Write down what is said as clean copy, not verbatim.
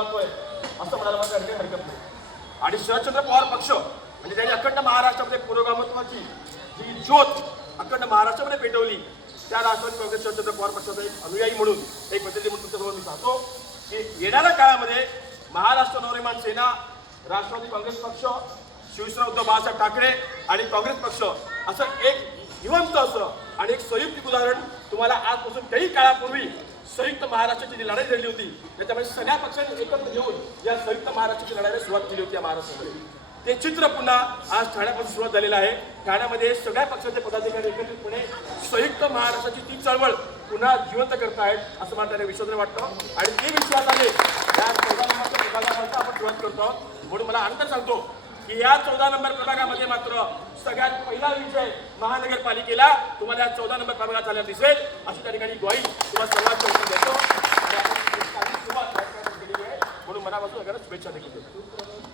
महत्व आहे असं म्हणायला मला काही हरकत नाही. आणि शरदचंद्र पवार पक्ष म्हणजे त्यांनी अखंड महाराष्ट्रामध्ये पुरोगामत्वाची जी ज्योत अखंड महाराष्ट्रामध्ये पेटवली, त्या राष्ट्रवादी काँग्रेस शरदचंद्र पवार पक्षाचा एक अनुयायी म्हणून एक प्रतिनिधी म्हणून तुमच्यासमोर मी सांगतो की येणाऱ्या काळामध्ये महाराष्ट्र नवनिर्माण सेना, राष्ट्रवादी काँग्रेस पक्ष, शिवसेना उद्धव बाळासाहेब ठाकरे आणि काँग्रेस पक्ष असं एक जिवंत असं आणि एक संयुक्त उदाहरण तुम्हाला आजपासून काही काळापूर्वी संयुक्त महाराष्ट्राची जी लढाई लढली होती त्याच्यामध्ये सगळ्या पक्षांनी एकत्र घेऊन या संयुक्त महाराष्ट्राची लढाईला सुरुवात केली होती या महाराष्ट्रामध्ये. ते चित्र पुन्हा आज ठाण्यापासून सुरुवात झालेलं आहे. ठाण्यामध्ये सगळ्या पक्षाचे पदाधिकारी एकत्रितपणे संयुक्त महाराष्ट्राची ती चळवळ पुन्हा जिवंत करतायत असं मला त्याने विश्वास वाटतं. आणि ती विश्वासाने या 14 नंबरच्या प्रभागामध्ये आपण सुरुवात करतो आहोत. म्हणून मला अंतर सांगतो की या 14 नंबर प्रभागामध्ये मात्र सगळ्यात पहिला विजय महानगरपालिकेला तुम्हाला या 14 नंबर प्रभागात झाल्यावर दिसेल अशी त्या ठिकाणी ग्वाही तुम्हाला सर्वांच्या देतो. आणि आपण सुरुवात म्हणून मनापासून शुभेच्छा देखील देतो.